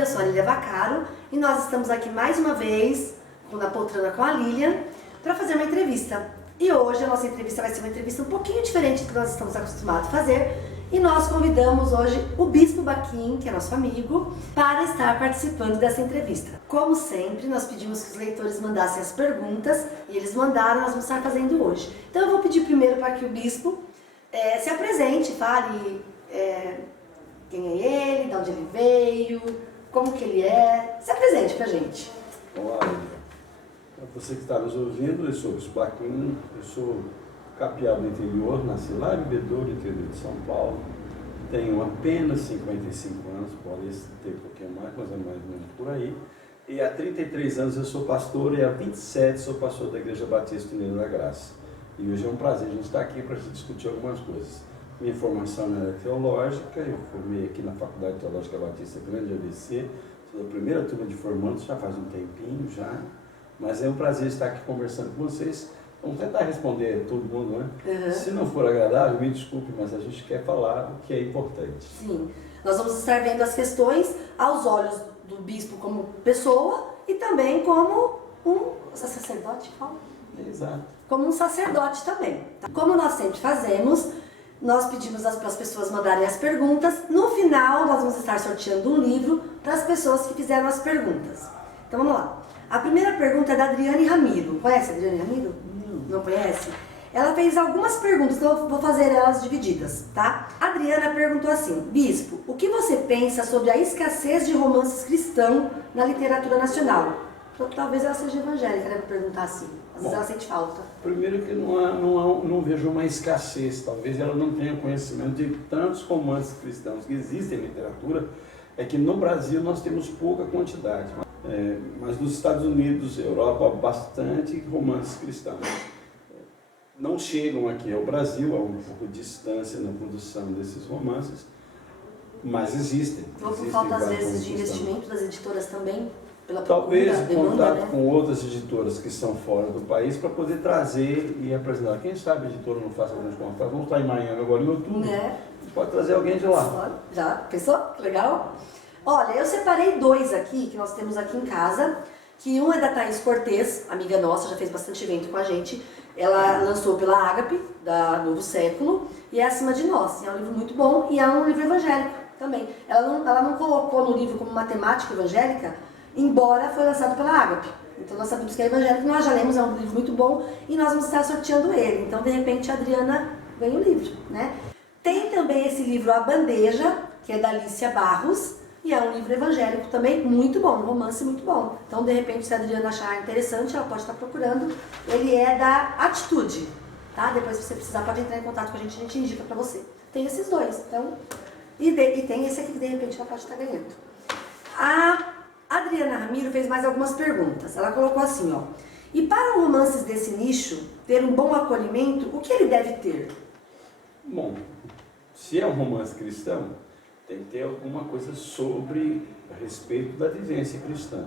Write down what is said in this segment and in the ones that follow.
eu sou a Lília Vaccaro e nós estamos aqui mais uma vez na poltrona com a Lilian para fazer uma entrevista. E hoje a nossa entrevista vai ser uma entrevista um pouquinho diferente do que nós estamos acostumados a fazer. E nós convidamos hoje o Bispo Baquim, que é nosso amigo, para estar participando dessa entrevista. Como sempre, nós pedimos que os leitores mandassem as perguntas e eles mandaram, nós vamos estar fazendo hoje. Então eu vou pedir primeiro para que o Bispo se apresente, fale quem é ele, de onde ele veio, como que ele é. Se apresente pra gente. Olá, você que está nos ouvindo, eu sou o Bispo Baquim, eu sou capial do interior, nasci lá em Bebedouro, interior de São Paulo. Tenho apenas 55 anos, pode ter um pouquinho mais, mas é mais ou menos por aí. E há 33 anos eu sou pastor e há 27 sou pastor da Igreja Batista Unida da Graça. E hoje é um prazer a gente estar aqui para discutir algumas coisas. Minha formação era teológica, eu formei aqui na Faculdade Teológica Batista Grande ABC, sou da primeira turma de formandos, já faz um tempinho já, mas é um prazer estar aqui conversando com vocês. Vamos tentar responder todo mundo, né? Uhum. Se não for agradável, me desculpe, mas a gente quer falar o que é importante. Sim, nós vamos estar vendo as questões aos olhos do bispo como pessoa e também como um sacerdote, fala? Exato. Como um sacerdote também. Como nós sempre fazemos, nós pedimos para as pessoas mandarem as perguntas. No final, nós vamos estar sorteando um livro para as pessoas que fizeram as perguntas. Então, vamos lá. A primeira pergunta é da Adriane Ramiro. Conhece a Adriane Ramiro? Não conhece? Ela fez algumas perguntas, então eu vou fazer elas divididas, tá? A Adriana perguntou assim: Bispo, o que você pensa sobre a escassez de romances cristãos na literatura nacional? Talvez ela seja evangélica, né, para perguntar assim. Às vezes ela sente falta. Primeiro que não vejo uma escassez, talvez ela não tenha conhecimento de tantos romances cristãos que existem em literatura, é que no Brasil nós temos pouca quantidade. Mas nos Estados Unidos, Europa, bastante romances cristãos. Não chegam aqui ao Brasil, há um pouco de distância na produção desses romances, mas existem. Ou por falta, às vezes, de investimento das editoras também? Talvez contato, né, com outras editoras que são fora do país para poder trazer e apresentar. Quem sabe a editora não faça alguns contatos. Vamos estar em Miami agora em outubro. Né? Pode trazer alguém de lá. Já pensou? Que legal. Olha, eu separei dois aqui que nós temos aqui em casa. Que um é da Thaís Cortez, amiga nossa, já fez bastante evento com a gente. Ela lançou pela Ágape, da Novo Século, e é Acima de Nós. É um livro muito bom e é um livro evangélico também. Ela não colocou no livro como matemática evangélica, embora foi lançado pela Ágape. Então nós sabemos que é evangélico, nós já lemos, é um livro muito bom e nós vamos estar sorteando ele. Então de repente a Adriana ganha o livro, né? Tem também esse livro A Bandeja, que é da Alicia Barros, e é um livro evangélico também muito bom, um romance muito bom. Então de repente se a Adriana achar interessante, ela pode estar procurando. Ele é da Atitude, tá? Depois se você precisar pode entrar em contato com a gente indica pra você. Tem esses dois, então... E tem esse aqui que de repente ela pode estar ganhando. A Adriana Ramiro fez mais algumas perguntas. Ela colocou assim, ó: e para romances desse nicho ter um bom acolhimento, o que ele deve ter? Bom, se é um romance cristão, tem que ter alguma coisa a respeito da vivência cristã.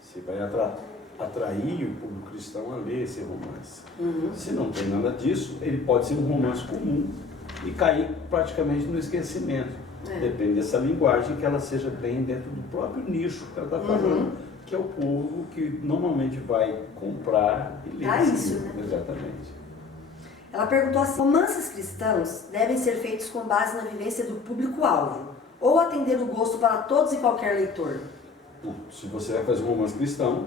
Você vai atrair o público cristão a ler esse romance. Uhum. Se não tem nada disso, ele pode ser um romance comum e cair praticamente no esquecimento. Depende dessa linguagem, que ela seja bem dentro do próprio nicho que ela está falando, que é o povo que normalmente vai comprar e ler isso, né? Exatamente. Ela perguntou assim: romances cristãos devem ser feitos com base na vivência do público-alvo ou atender o gosto para todos e qualquer leitor? Se você vai fazer um romance cristão,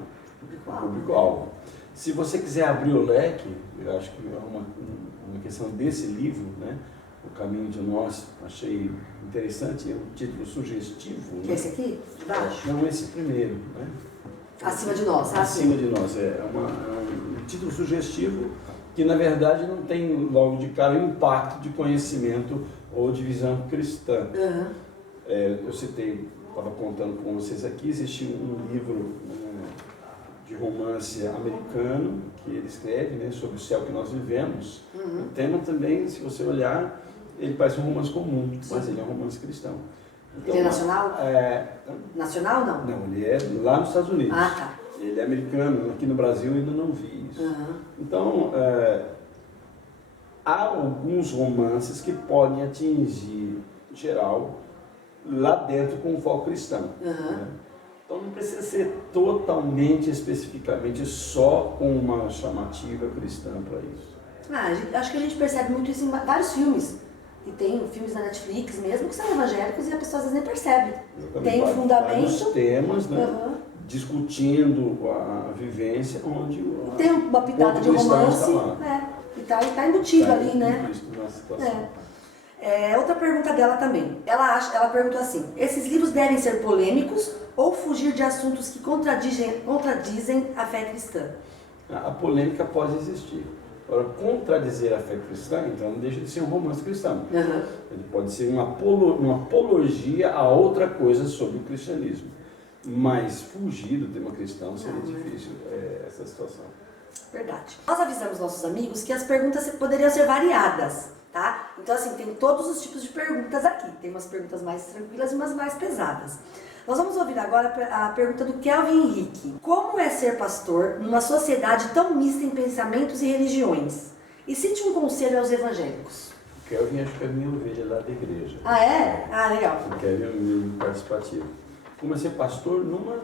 público-alvo. Se você quiser abrir o leque, eu acho que é uma questão desse livro, né? O Caminho de Nós, achei interessante, é um título sugestivo. Que é esse aqui? De baixo? Não, esse primeiro, né? Acima de Nós. Acima de Nós, é um título sugestivo que na verdade não tem logo de cara um impacto de conhecimento ou de visão cristã. Uhum. Eu citei, estava contando com vocês aqui, existe um livro de romance americano que ele escreve, né, sobre o céu que nós vivemos. Uhum. O tema também, se você olhar, ele parece um romance comum, mas ele é um romance cristão. Então, ele é nacional? Nacional não? Não, ele é lá nos Estados Unidos. Ah, tá. Ele é americano, aqui no Brasil eu ainda não vi isso. Uhum. Então, há alguns romances que podem atingir, em geral, lá dentro com um foco cristão. Né? Então não precisa ser totalmente, especificamente, só com uma chamativa cristã para isso. Acho que a gente percebe muito isso em vários filmes. E tem filmes na Netflix mesmo que são evangélicos e a pessoa às vezes nem percebe. Exatamente. Tem um fundamento. Vários temas, né? Discutindo a vivência, onde tem uma pitada de romance, e tá embutido ali, né? Na situação. Outra pergunta dela também. Ela perguntou assim: esses livros devem ser polêmicos ou fugir de assuntos que contradizem a fé cristã? A polêmica pode existir. Agora, contradizer a fé cristã, então, não deixa de ser um romance cristão. Ele pode ser uma apologia a outra coisa sobre o cristianismo. Mas fugir do tema cristão seria difícil, essa situação. Verdade. Nós avisamos nossos amigos que as perguntas poderiam ser variadas, tá? Então, assim, tem todos os tipos de perguntas aqui. Tem umas perguntas mais tranquilas e umas mais pesadas. Nós vamos ouvir agora a pergunta do Kelvin Henrique. Como é ser pastor numa sociedade tão mista em pensamentos e religiões? E cite um conselho aos evangélicos. O Kelvin acho que é a minha ovelha lá da igreja. Ah, é? Ah, legal. O Kelvin é um membro participativo. Como é ser pastor numa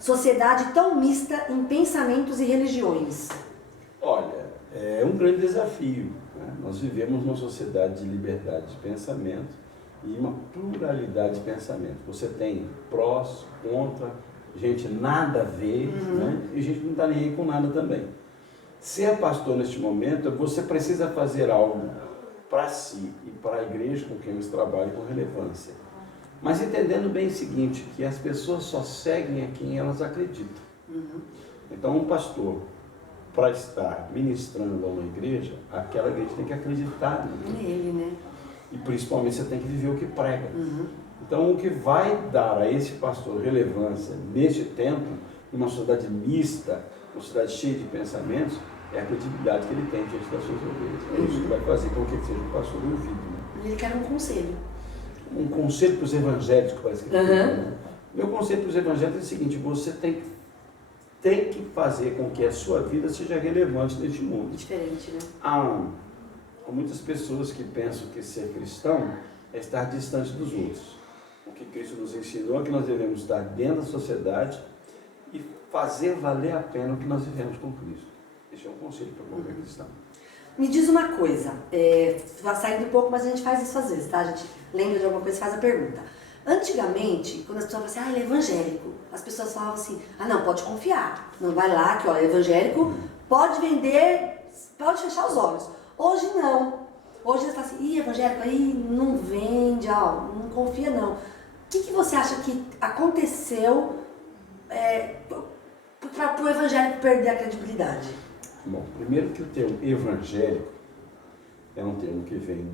sociedade tão mista em pensamentos e religiões? Olha, é um grande desafio. Né? Nós vivemos numa sociedade de liberdade de pensamento e uma pluralidade de pensamento. Você tem prós, contra, gente nada a ver, né? E gente que não está nem aí com nada também. Ser pastor neste momento, você precisa fazer algo para si e para a igreja com quem você trabalha com relevância. Mas entendendo bem o seguinte, que as pessoas só seguem a quem elas acreditam. Então um pastor, para estar ministrando a uma igreja, aquela igreja tem que acreditar nele, né? E principalmente você tem que viver o que prega. Então o que vai dar a esse pastor relevância neste tempo, numa sociedade mista, uma sociedade cheia de pensamentos, é a credibilidade que ele tem diante das suas ovelhas. É isso que vai fazer com que ele seja um pastor ouvido. Né? Ele quer um conselho. Um conselho para os evangélicos, parece que Meu conselho para os evangélicos é o seguinte: você tem que fazer com que a sua vida seja relevante neste mundo. Diferente, né? Há muitas pessoas que pensam que ser cristão é estar distante dos outros. O que Cristo nos ensinou é que nós devemos estar dentro da sociedade e fazer valer a pena o que nós vivemos com Cristo. Esse é um conselho para qualquer cristão. Me diz uma coisa, vai saindo um pouco, mas a gente faz isso às vezes, tá? A gente lembra de alguma coisa e faz a pergunta. Antigamente, quando as pessoas falavam assim, ele é evangélico, as pessoas falavam assim, não, pode confiar, não vai lá que, é evangélico, pode vender, pode fechar os olhos. Hoje não. Hoje eles falam assim, evangélico aí não vende, não confia não. O que você acha que aconteceu para o evangélico perder a credibilidade? Bom, primeiro que o termo evangélico é um termo que vem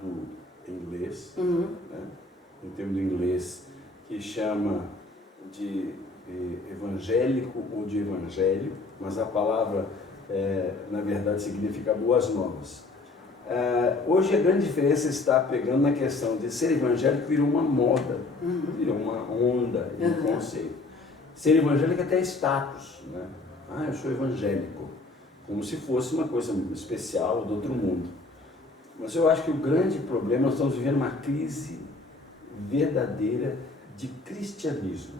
do inglês, né? Um termo do inglês que chama de evangélico ou de evangelho, mas a palavra, na verdade, significa boas novas. Hoje a grande diferença está pegando na questão de ser evangélico virou uma moda, virou uma onda, um conceito. Ser evangélico até é status, né? Eu sou evangélico, como se fosse uma coisa especial do outro mundo. Mas eu acho que o grande problema, nós estamos vivendo uma crise verdadeira de cristianismo,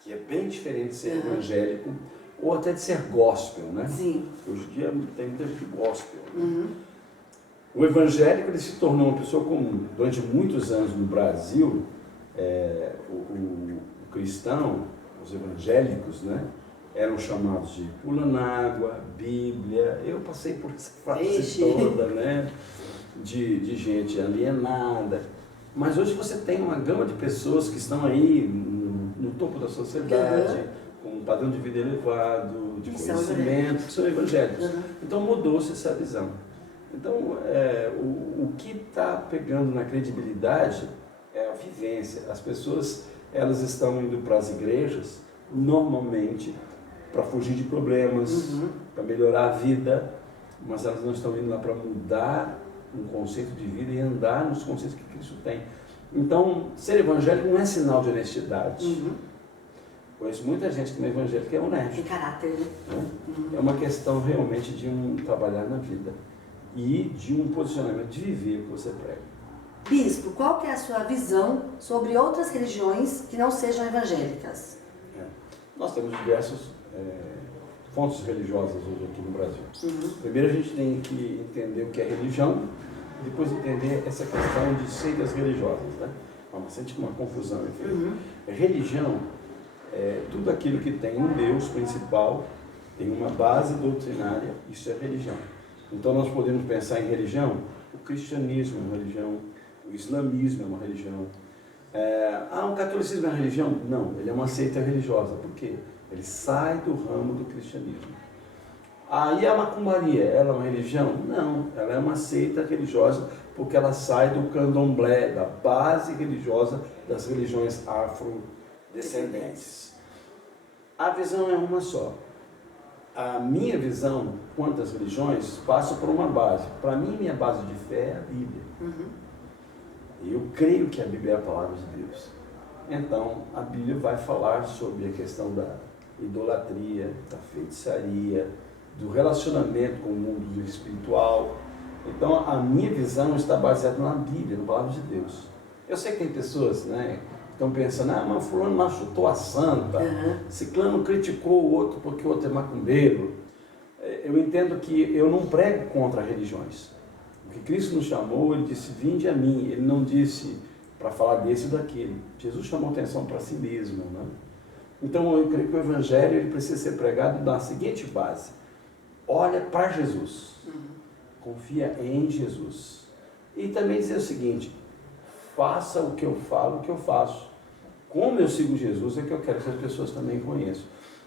que é bem diferente de ser evangélico ou até de ser gospel, né? Sim. Hoje em dia tem muita gente gospel. Né? O evangélico ele se tornou uma pessoa comum. Durante muitos anos no Brasil, o cristão, os evangélicos, né, eram chamados de pula na água, Bíblia. Eu passei por essa fase toda, né, de gente alienada. Mas hoje você tem uma gama de pessoas que estão aí no topo da sociedade, com um padrão de vida elevado, de conhecimento, que são evangélicos. Então mudou-se essa visão. Então, o que está pegando na credibilidade é a vivência. As pessoas, elas estão indo para as igrejas, normalmente, para fugir de problemas, para melhorar a vida, mas elas não estão indo lá para mudar um conceito de vida e andar nos conceitos que Cristo tem. Então, ser evangélico não é sinal de honestidade. Conheço muita gente que não é evangélica que é honesta. Tem caráter, né? É uma questão realmente de trabalhar na vida e de um posicionamento de viver o que você prega. Bispo, qual que é a sua visão sobre outras religiões que não sejam evangélicas? Nós temos diversas fontes religiosas hoje aqui no Brasil. Primeiro a gente tem que entender o que é religião, depois entender essa questão de seitas religiosas, né? Sente uma confusão entre religião é tudo aquilo que tem um Deus principal, tem uma base doutrinária, isso é religião. Então nós podemos pensar em religião, o cristianismo é uma religião, o islamismo é uma religião. O catolicismo é uma religião? Não, ele é uma seita religiosa. Por quê? Ele sai do ramo do cristianismo. E a macumbaria, ela é uma religião? Não, ela é uma seita religiosa porque ela sai do candomblé, da base religiosa das religiões afrodescendentes. A visão é uma só. A minha visão quanto às religiões passa por uma base. Para mim, minha base de fé é a Bíblia. Eu creio que a Bíblia é a palavra de Deus. Então, a Bíblia vai falar sobre a questão da idolatria, da feitiçaria, do relacionamento com o mundo espiritual. Então, a minha visão está baseada na Bíblia, na palavra de Deus. Eu sei que tem pessoas, né, que estão pensando, mas fulano machutou a santa, ciclano criticou o outro porque o outro é macumbeiro. Eu entendo que eu não prego contra religiões. O que Cristo nos chamou, ele disse, vinde a mim. Ele não disse para falar desse ou daquele. Jesus chamou atenção para si mesmo, né? Então, eu creio que o Evangelho ele precisa ser pregado na seguinte base. Olha para Jesus. Confia em Jesus. E também dizer o seguinte, faça o que eu falo, o que eu faço. Como eu sigo Jesus é que eu quero que as pessoas também conheçam.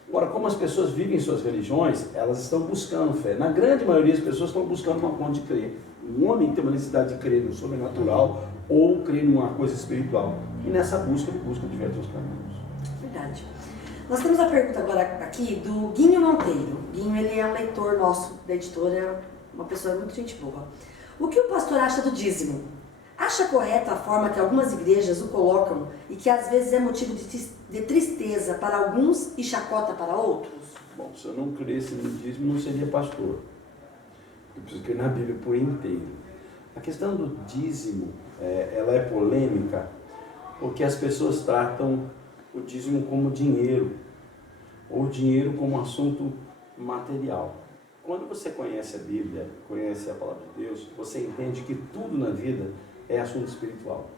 Agora, como as pessoas vivem suas religiões, elas estão buscando fé. Na grande maioria das pessoas estão buscando uma fonte de crer. O homem tem uma necessidade de crer no sobrenatural ou crer numa coisa espiritual. E nessa busca, ele busca diversos caminhos. Verdade. Nós temos a pergunta agora aqui do Guinho Monteiro. Guinho, ele é um leitor nosso da editora, uma pessoa muito gente boa. O que o pastor acha do dízimo? Acha correta a forma que algumas igrejas o colocam e que às vezes é motivo de tristeza para alguns e chacota para outros? Bom, se eu não cresce no dízimo, não seria pastor. Eu preciso crer na Bíblia por inteiro. A questão do dízimo, ela é polêmica porque as pessoas tratam o dízimo como dinheiro, ou dinheiro como assunto material. Quando você conhece a Bíblia, conhece a palavra de Deus, você entende que tudo na vida é assunto espiritual.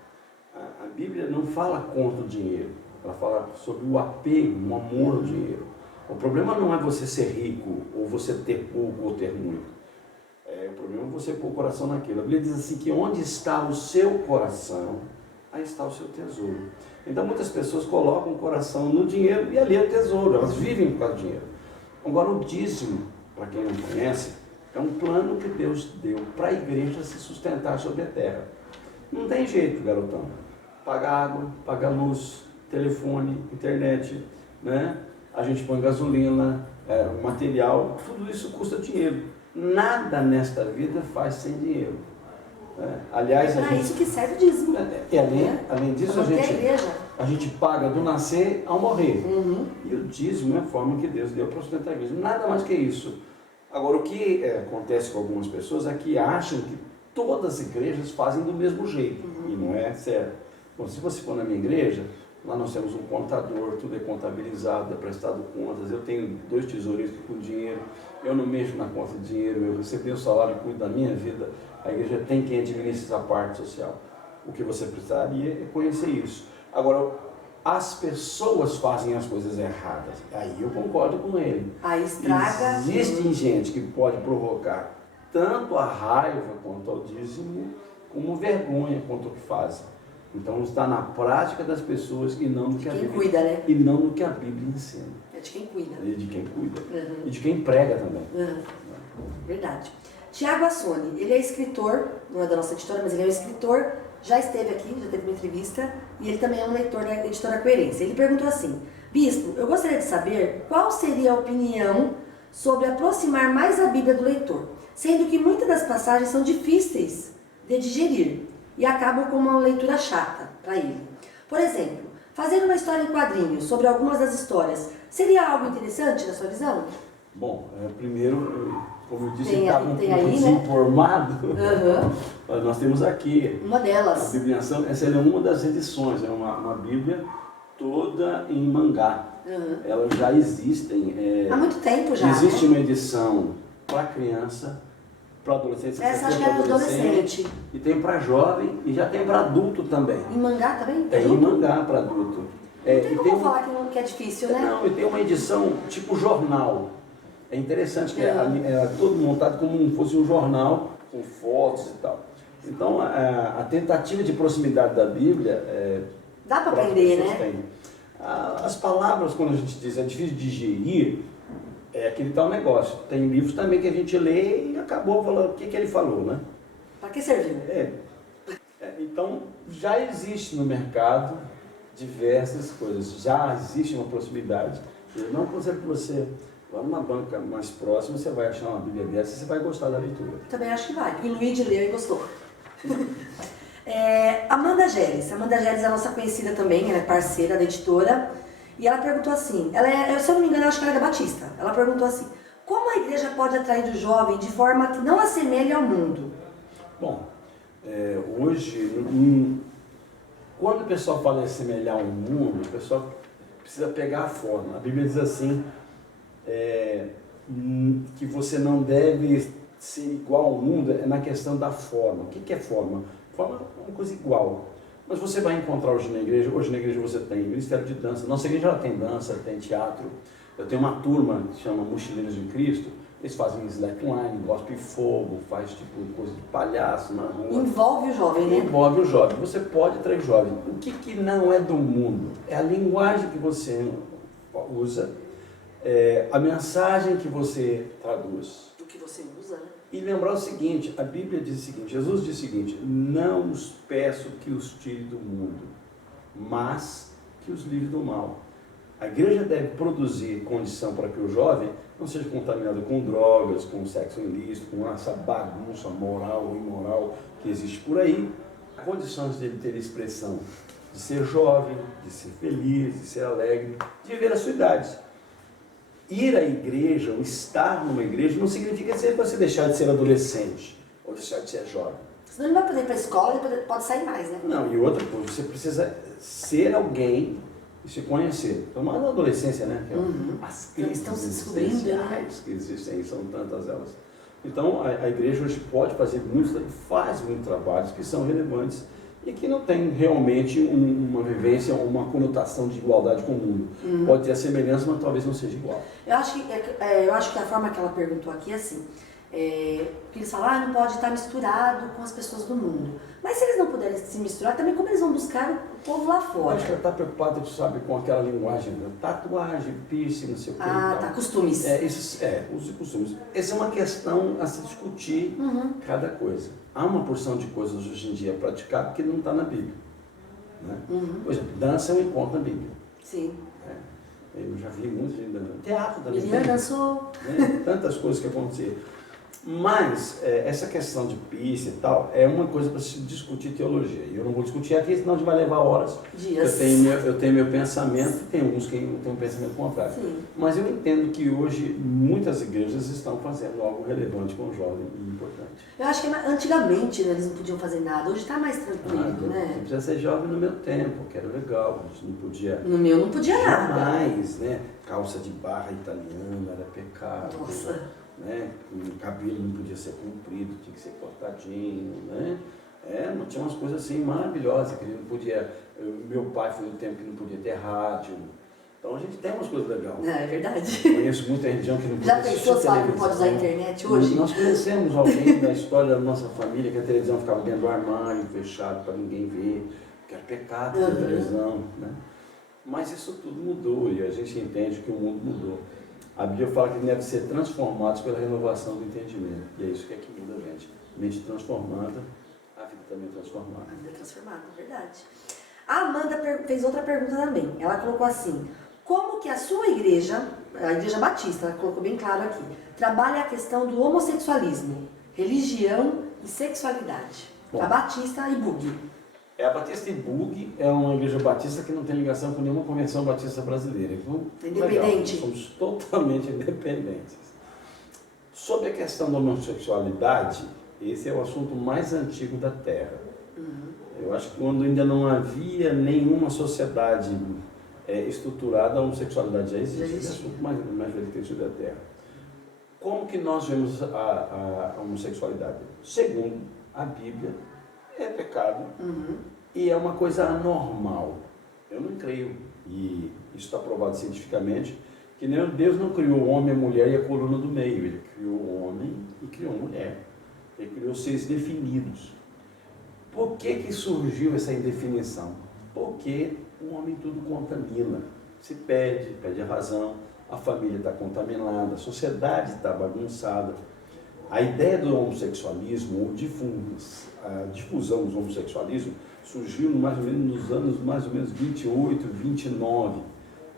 A Bíblia não fala contra o dinheiro, ela fala sobre o apego, o amor ao dinheiro. O problema não é você ser rico, ou você ter pouco ou ter muito. O problema é você pôr o coração naquilo. A Bíblia diz assim que onde está o seu coração, aí está o seu tesouro. Então muitas pessoas colocam o coração no dinheiro e ali é o tesouro, elas vivem por causa do dinheiro. Agora o dízimo, para quem não conhece, é um plano que Deus deu para a igreja se sustentar sobre a terra. Não tem jeito, garotão. Paga água, paga luz, telefone, internet, né? A gente põe gasolina, material, tudo isso custa dinheiro. Nada nesta vida faz sem dinheiro. Aliás, é isso que serve o dízimo. Além disso, a gente paga do nascer ao morrer. E o dízimo é a forma que Deus deu para sustentar a igreja. Nada mais que isso. Agora, o que acontece com algumas pessoas é que acham que todas as igrejas fazem do mesmo jeito. E não é certo. Bom, se você for na minha igreja, lá nós temos um contador, tudo é contabilizado, é prestado contas. Eu tenho 2 tesoureiros que cuidam de dinheiro. Eu não mexo na conta de dinheiro. Eu recebi o salário e cuido da minha vida. A igreja tem quem administra essa parte social. O que você precisaria é conhecer isso. Agora, as pessoas fazem as coisas erradas. Aí eu concordo com ele. Aí estraga. Existe gente que pode provocar tanto a raiva quanto ao dízimo, como vergonha quanto ao que fazem. Então está na prática das pessoas e não no que a Bíblia cuida, né? E não no que a Bíblia ensina. É de quem cuida. E de quem cuida. E de quem prega também. Verdade. Tiago Assoni, ele é escritor, não é da nossa editora, mas ele é um escritor, já esteve aqui, já teve uma entrevista, e ele também é um leitor da editora Coerência. Ele perguntou assim: Bispo, eu gostaria de saber qual seria a opinião sobre aproximar mais a Bíblia do leitor, sendo que muitas das passagens são difíceis de digerir e acabam com uma leitura chata para ele. Por exemplo, fazer uma história em quadrinhos sobre algumas das histórias seria algo interessante na sua visão? Bom, primeiro, como eu disse, Tem, estava um tem pouco aí, né? desinformado. Aham. Nós temos aqui Uma a delas. bibliação, essa é uma das edições, é uma Bíblia toda em mangá. Aham. Elas já existem. Há muito tempo já, Existe né? uma edição para criança, para adolescente, Essa acho que para era adolescente. e tem para jovem e já tem para adulto também. Em mangá também? Tem em mangá para adulto. Não tem e como tem falar que é difícil, né? Não, e tem uma edição tipo jornal. É interessante que é todo montado como se fosse um jornal, com fotos e tal. Então, a tentativa de proximidade da Bíblia... Dá para aprender, né? Tem. As palavras, quando a gente diz é difícil de digerir, é aquele tal negócio. Tem livros também que a gente lê e acabou falando o que ele falou, né? Para que serviu? Então, já existe no mercado diversas coisas. Já existe uma proximidade. Eu não aconselho que você vá numa banca mais próxima, você vai achar uma Bíblia dessa e você vai gostar da leitura. Também acho que vai, porque o Luigi leu e gostou. Amanda Geles. Amanda Geles é a nossa conhecida também, ela é parceira da editora. E ela perguntou assim, se eu não me engano, acho que ela é da Batista. Ela perguntou assim, como a igreja pode atrair o jovem de forma que não assemelhe ao mundo? Bom, hoje, quando o pessoal fala em assemelhar ao mundo, o pessoal precisa pegar a forma. A Bíblia diz assim, que você não deve ser igual ao mundo na questão da forma. O que é forma? Forma é uma coisa igual. Mas você vai encontrar hoje na igreja você tem ministério de dança. Nossa igreja ela tem dança, tem teatro. Eu tenho uma turma que se chama Mochileiros de Cristo. Eles fazem slackline, gospel e fogo, faz tipo coisa de palhaço na rua. Envolve o jovem, né? Envolve o jovem. Você pode atrair jovem. O que não é do mundo? É a linguagem que você usa, a mensagem que você traduz. Do que você usa, né? E lembrar o seguinte, a Bíblia diz o seguinte, Jesus diz o seguinte, não os peço que os tire do mundo, mas que os livre do mal. A igreja deve produzir condição para que o jovem não seja contaminado com drogas, com sexo ilícito, com essa bagunça moral ou imoral que existe por aí. Condições de ele ter expressão de ser jovem, de ser feliz, de ser alegre, de viver a sua idade. Ir à igreja, ou estar numa igreja, não significa você deixar de ser adolescente ou deixar de ser jovem. Senão ele vai poder ir para a escola e pode sair mais, né? Não, e outra coisa, você precisa ser alguém e se conhecer. Então, na adolescência, né? Que as crises estão se descobrindo, né? que existem, são tantas elas. Então, a igreja hoje pode fazer faz muitos trabalhos que são relevantes e que não tem realmente uma vivência ou uma conotação de igualdade com o mundo. Pode ter a semelhança, mas talvez não seja igual. Eu acho que a forma que ela perguntou aqui é assim, porque eles falam, não pode estar misturado com as pessoas do mundo. Mas se eles não puderem se misturar, também como eles vão buscar o povo lá Eu fora? acho que ela está preocupada, sabe, com aquela linguagem, né? Tatuagem, piercing, não sei o que. Tá, costumes. Os costumes. Essa é uma questão a se discutir cada coisa. Há uma porção de coisas hoje em dia praticadas que não está na Bíblia. Né? Por exemplo, dança é um encontro na Bíblia. Sim. Eu já vi muito ainda. Teatro também. Menina dançou. Tantas coisas que aconteciam. Mas essa questão de piercing e tal é uma coisa para se discutir teologia. E eu não vou discutir aqui, senão a gente vai levar horas. Dias. Eu tenho meu pensamento, tem alguns que têm um pensamento contrário. Sim. Mas eu entendo que hoje muitas igrejas estão fazendo algo relevante com o jovem e importante. Eu acho que antigamente, né, eles não podiam fazer nada. Hoje está mais tranquilo, né? Não precisa ser jovem no meu tempo, que era legal, a gente não podia... No meu não podia nada. Jamais, né? Calça de barra italiana era pecado. Nossa. Né? O cabelo não podia ser comprido, tinha que ser cortadinho, né? Não tinha umas coisas assim maravilhosas, que ele não podia... Meu pai foi no tempo que não podia ter rádio. Então a gente tem umas coisas legais. É verdade. Conheço muita religião que não podia Já pensou, sabe, que não pode usar a internet hoje? Nós conhecemos alguém da história da nossa família que a televisão ficava dentro do armário, fechado, para ninguém ver, que era pecado ter televisão, né? Mas isso tudo mudou e a gente entende que o mundo mudou. A Bíblia fala que deve ser transformados pela renovação do entendimento. E é isso que muda a gente. Mente transformada, a vida também transformada. A vida transformada, é verdade. A Amanda fez outra pergunta também. Ela colocou assim, como que a sua igreja, a Igreja Batista, ela colocou bem claro aqui, trabalha a questão do homossexualismo, religião e sexualidade? Bom, a Batista e Bug. A Batista e Bug é uma igreja batista que não tem ligação com nenhuma convenção batista brasileira. Então, independente. Legal, somos totalmente independentes. Sobre a questão da homossexualidade, esse é o assunto mais antigo da Terra. Eu acho que quando ainda não havia nenhuma sociedade estruturada, a homossexualidade já existe. É o assunto mais velho que existe da Terra. Como que nós vemos a homossexualidade? Segundo a Bíblia, é pecado e é uma coisa anormal. Eu não creio, e isso está provado cientificamente, que Deus não criou o homem, a mulher e a coluna do meio. Ele criou o homem e criou a mulher. Ele criou seres definidos. Por que surgiu essa indefinição? Porque o homem tudo contamina. Se perde a razão, a família está contaminada, a sociedade está bagunçada. A ideia do homossexualismo, a difusão do homossexualismo, surgiu mais ou menos nos anos 28, 29,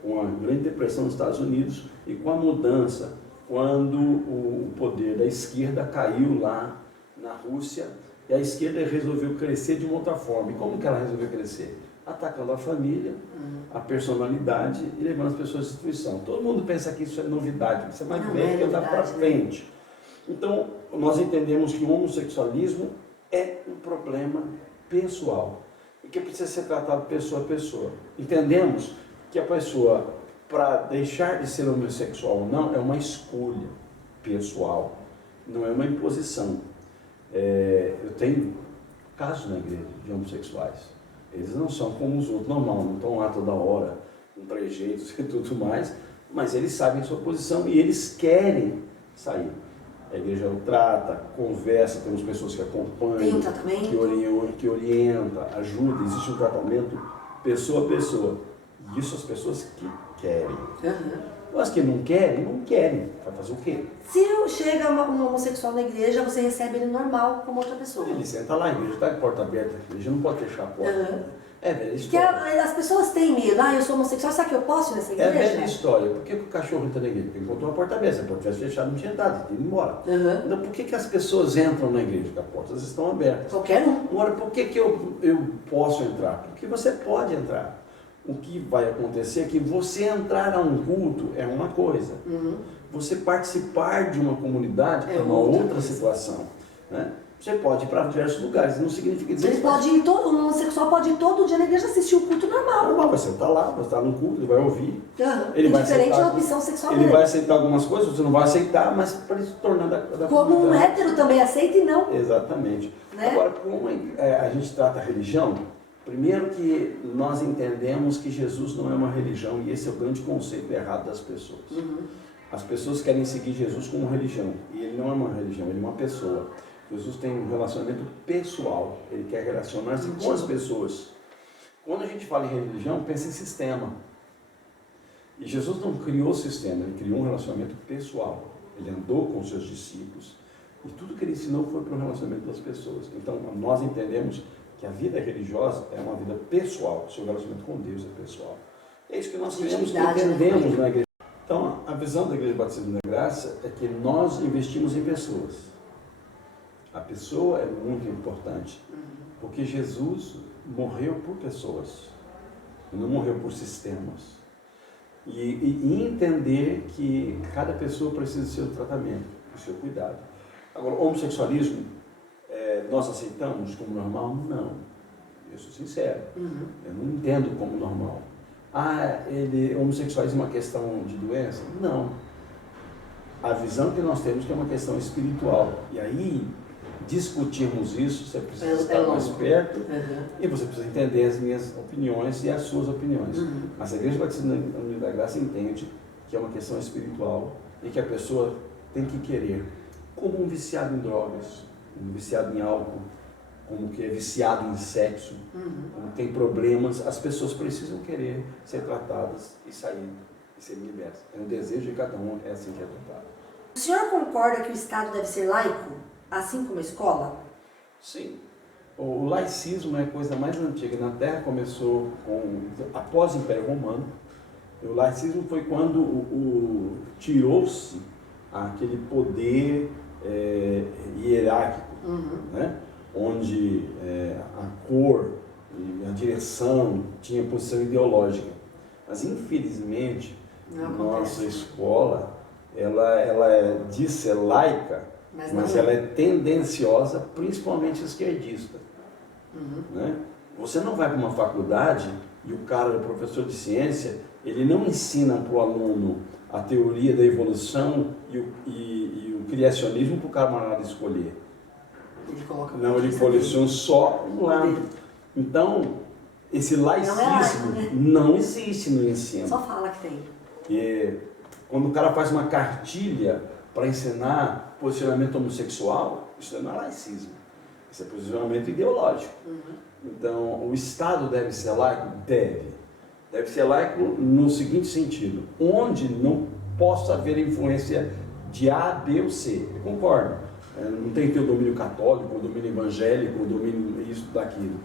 com a Grande Depressão nos Estados Unidos e com a mudança, quando o poder da esquerda caiu lá na Rússia, e a esquerda resolveu crescer de uma outra forma. E como que ela resolveu crescer? Atacando a família, a personalidade e levando as pessoas à destruição. Todo mundo pensa que isso é novidade, isso é mais velho que andar para frente. Então, nós entendemos que o homossexualismo é um problema pessoal e que precisa ser tratado pessoa a pessoa. Entendemos que a pessoa, para deixar de ser homossexual ou não, é uma escolha pessoal, não é uma imposição. Eu tenho casos na igreja de homossexuais. Eles não são como os outros, normal, não estão lá toda hora, com trejeitos e tudo mais, mas eles sabem a sua posição e eles querem sair. A igreja o trata, conversa, temos pessoas que acompanham, que orienta, ajuda, existe um tratamento pessoa a pessoa. E isso as pessoas que querem. As que não querem. Vai fazer o quê? Se chega um homossexual na igreja, você recebe ele normal, como outra pessoa. Ele senta lá, a igreja está de porta aberta, a igreja não pode fechar a porta. É velha Porque história. as pessoas têm medo. Eu sou homossexual, será que eu posso ir nessa igreja? É velha história. Por que o cachorro entra na igreja? Porque encontrou a porta aberta. Se a porta tivesse fechada, não tinha entrado, tinha ido embora. Então, por que as pessoas entram na igreja? Porque as portas estão abertas. Qualquer um. Agora, por que eu posso entrar? Porque você pode entrar. O que vai acontecer é que você entrar a um culto é uma coisa. Você participar de uma comunidade é uma outra situação. Né? Você pode ir para diversos lugares, não significa dizer que o homossexual pode ir todo dia na igreja assistir o culto normal. Normal, você está lá, você está no culto, ele vai ouvir. Ele vai diferente da opção sexual dele. Ele vai aceitar algumas coisas, você não vai aceitar, mas para ele se tornar da como comunidade. Um hétero também aceita e não. Exatamente. Né? Agora, como a gente trata a religião, primeiro que nós entendemos que Jesus não é uma religião, e esse é o grande conceito errado das pessoas. As pessoas querem seguir Jesus como religião, e ele não é uma religião, ele é uma pessoa. Jesus tem um relacionamento pessoal, ele quer relacionar-se com as pessoas. Quando a gente fala em religião, pensa em sistema. E Jesus não criou sistema, ele criou um relacionamento pessoal. Ele andou com os seus discípulos, e tudo que ele ensinou foi para o relacionamento das pessoas. Então, nós entendemos que a vida religiosa é uma vida pessoal, o seu relacionamento com Deus é pessoal. É isso que nós queremos, que entendemos na igreja. Então, a visão da Igreja Batista da Graça é que nós investimos em pessoas. A pessoa é muito importante, porque Jesus morreu por pessoas, ele não morreu por sistemas. E entender que cada pessoa precisa do seu tratamento, do seu cuidado. Agora, o homossexualismo, nós aceitamos como normal? Não. Eu sou sincero, eu não entendo como normal. Homossexualismo é uma questão de doença? Não. A visão que nós temos é que é uma questão espiritual. E aí, discutirmos isso, você precisa estar mais perto e você precisa entender as minhas opiniões e as suas opiniões. Mas a Igreja Batista da Graça entende que é uma questão espiritual e que a pessoa tem que querer, como um viciado em drogas, um viciado em álcool, como que é viciado em sexo, como tem problemas, as pessoas precisam querer ser tratadas e sair e serem libertas. É um desejo de cada um, é assim que é tratado. O senhor concorda que o Estado deve ser laico, assim como a escola? Sim. O laicismo é a coisa mais antiga. Na Terra começou após o Império Romano. O laicismo foi quando tirou-se aquele poder hierárquico, né? Onde a cor e a direção tinha posição ideológica. Mas, infelizmente, nossa escola ela diz ser laica, mas não. ela é tendenciosa, principalmente esquerdista. Né? Você não vai para uma faculdade e o cara, o professor de ciência, ele não ensina para o aluno a teoria da evolução e o criacionismo para o camarada escolher. Ele coleciona só um lado. Então, esse laicismo não existe no ensino. Só fala que tem. E quando o cara faz uma cartilha para ensinar posicionamento homossexual, isso não é laicismo. Isso é posicionamento ideológico. Então, o Estado deve ser laico? Deve ser laico no seguinte sentido: onde não possa haver influência de A, B ou C. Eu concordo. Não tem que ter o domínio católico, o domínio evangélico, o domínio isso, daquilo.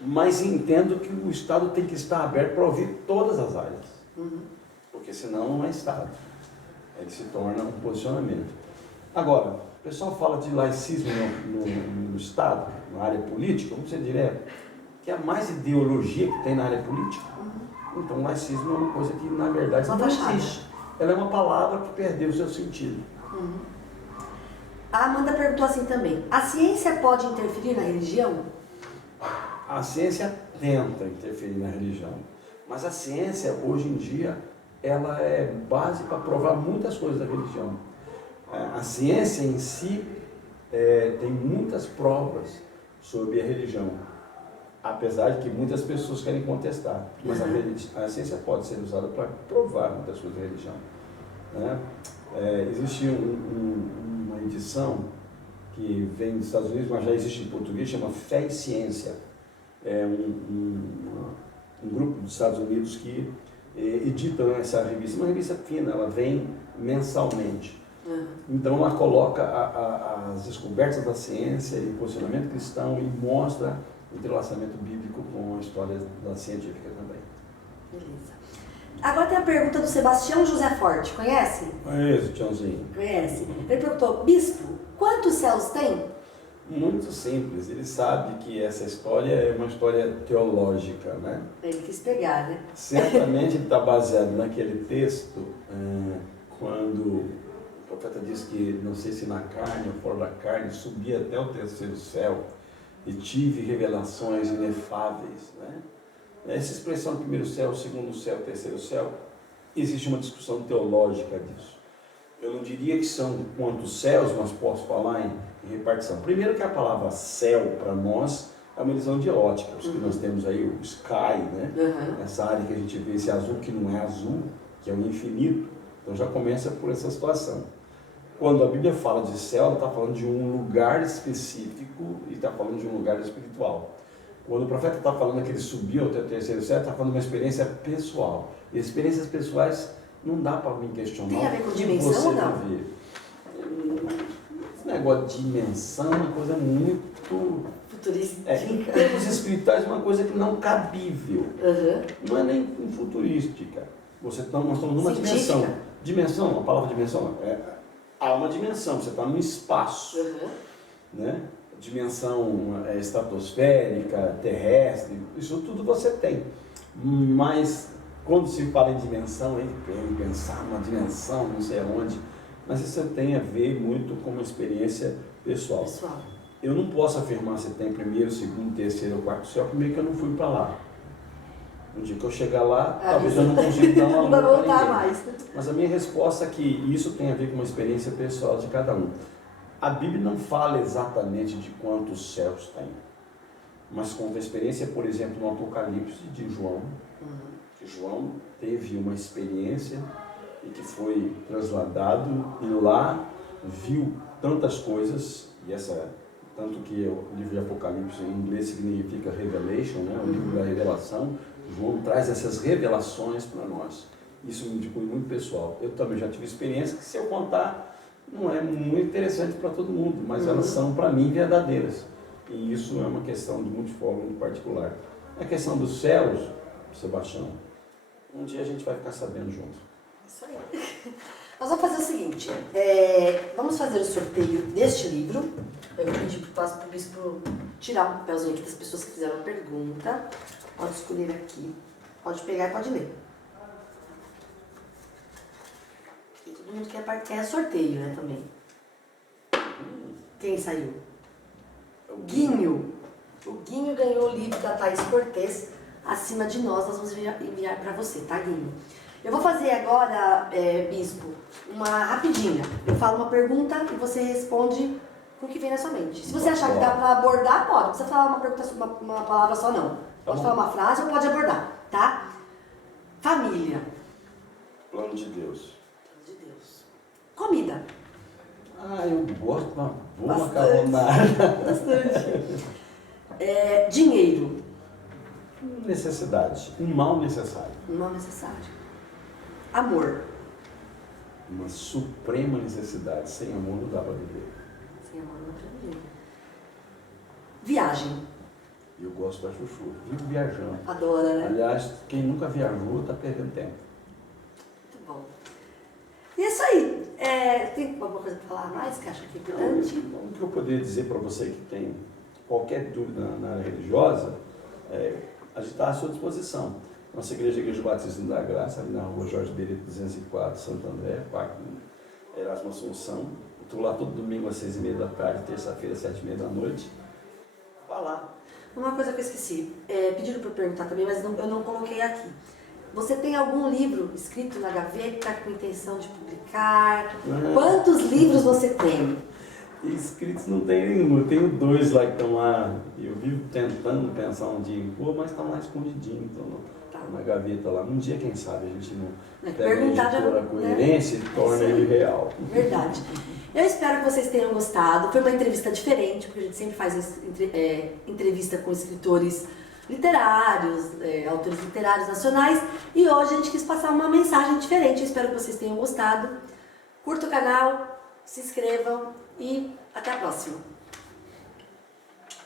Mas entendo que o Estado tem que estar aberto para ouvir todas as áreas. Porque senão não é Estado. Ele se torna um posicionamento. Agora, o pessoal fala de laicismo no Estado, na área política, vamos ser direto, que é mais ideologia que tem na área política. Então, o laicismo é uma coisa que, na verdade, não existe. Ela é uma palavra que perdeu o seu sentido. A Amanda perguntou assim também: a ciência pode interferir na religião? A ciência tenta interferir na religião, mas a ciência, hoje em dia, ela é base para provar muitas coisas da religião. A ciência em si tem muitas provas sobre a religião, apesar de que muitas pessoas querem contestar, mas a ciência pode ser usada para provar muitas coisas da religião. Existe uma edição que vem dos Estados Unidos, mas já existe em português, chama Fé e Ciência. É um grupo dos Estados Unidos que edita essa revista, uma revista fina, ela vem mensalmente. Então ela coloca as descobertas da ciência e o posicionamento cristão e mostra o entrelaçamento bíblico com a história da científica também. Beleza. Agora tem a pergunta do Sebastião José Forte, conhece? Conheço, Tiãozinho. Conhece. Ele perguntou: bispo, quantos céus tem? Muito simples, ele sabe que essa história é uma história teológica, né? Ele quis pegar, né? Certamente ele está baseado naquele texto, quando o profeta diz que, não sei se na carne ou fora da carne, subi até o terceiro céu e tive revelações inefáveis, né? Essa expressão primeiro céu, segundo céu, terceiro céu, existe uma discussão teológica disso. Eu não diria que são quantos céus, mas posso falar em repartição. Primeiro que a palavra céu, para nós, é uma ilusão de ótica. Os que nós temos aí, o sky, né? Essa área que a gente vê, esse azul que não é azul, que é o infinito. Então já começa por essa situação. Quando a Bíblia fala de céu, ela está falando de um lugar específico e está falando de um lugar espiritual. Quando o profeta está falando que ele subiu até o terceiro céu, está falando de uma experiência pessoal. E experiências pessoais não dá para me questionar. Tem a ver com dimensão ou não? Esse negócio de dimensão é uma coisa muito... futurística. Em termos espirituais, é uma coisa que não cabível. Não é nem futurística. Nós estamos numa dimensão. Dimensão, a palavra dimensão, há uma dimensão, você está num espaço. Né? Dimensão estratosférica, terrestre, isso tudo você tem. Mas quando se fala em dimensão, pensar uma dimensão, não sei aonde, mas isso tem a ver muito com uma experiência pessoal. Eu não posso afirmar se tem primeiro, segundo, terceiro ou quarto céu, primeiro que eu não fui para lá. No dia que eu chegar lá, talvez eu não consiga dar uma não vai voltar mais. Mas a minha resposta é que isso tem a ver com uma experiência pessoal de cada um. A Bíblia não fala exatamente de quantos céus tem, mas conta a experiência, por exemplo, no Apocalipse de João, que João teve uma experiência e que foi trasladado e lá viu tantas coisas, tanto que o livro de Apocalipse em inglês significa Revelation, né? O livro da revelação. João traz essas revelações para nós. Isso me indicou muito pessoal. Eu também já tive experiência que, se eu contar, não é muito interessante para todo mundo, mas elas são, para mim, verdadeiras. E isso é uma questão de multiforme, muito particular. A questão dos céus, Sebastião, um dia a gente vai ficar sabendo junto. Isso aí. Nós vamos fazer o seguinte, vamos fazer o sorteio deste livro. Eu vou pedir para o bispo tirar um papelzinho aqui das pessoas que fizeram a pergunta. Pode escolher aqui, pode pegar e pode ler. Aqui, tudo Todo mundo quer sorteio, né, também. Quem saiu? O Guinho. O Guinho ganhou o livro da Thaís Cortez, Acima de Nós vamos enviar para você, tá, Guinho? Eu vou fazer agora, Bispo, uma rapidinha. Eu falo uma pergunta e você responde com o que vem na sua mente. Se você achar que dá para abordar, pode. Não precisa falar uma pergunta, uma palavra só, não. Pode falar uma frase ou pode abordar, tá? Família. Plano de Deus. Plano de Deus. Comida. Eu gosto de uma boa Bastante. macarronada. Bastante. Dinheiro. Necessidade. Um mal necessário. Não necessário. Amor. Uma suprema necessidade. Sem amor não dá para viver. Sem amor não dá pra viver. Viagem. Eu gosto da chuchu. Vivo viajando. Adora, né? Aliás, quem nunca viajou está perdendo tempo. Muito bom. E é isso aí. Tem alguma coisa para falar mais que acha que é importante? O que eu poderia dizer para você que tem qualquer dúvida na área religiosa, a gente está à sua disposição. Nossa igreja, a Igreja Batismo da Graça, ali na rua Jorge Berito 204, Santo André, Parque Erasmo Assunção. Estou lá todo domingo às 6h30 da tarde, terça-feira às 7h30 da noite. Vá lá. Uma coisa que eu esqueci, pediram para eu perguntar também, mas eu não coloquei aqui. Você tem algum livro escrito na gaveta com intenção de publicar? Quantos livros você tem? Inscritos não tem nenhum, eu tenho 2 lá que estão lá. Eu vivo tentando pensar um dia em pôr, mas estão lá escondidinho, então na gaveta lá. Um dia, quem sabe, a gente não pega a editora coerência e torna ele real. Verdade. Eu espero que vocês tenham gostado. Foi uma entrevista diferente, porque a gente sempre faz entrevista com escritores literários, autores literários nacionais, e hoje a gente quis passar uma mensagem diferente. Eu espero que vocês tenham gostado. Curta o canal, se inscrevam e até a próxima.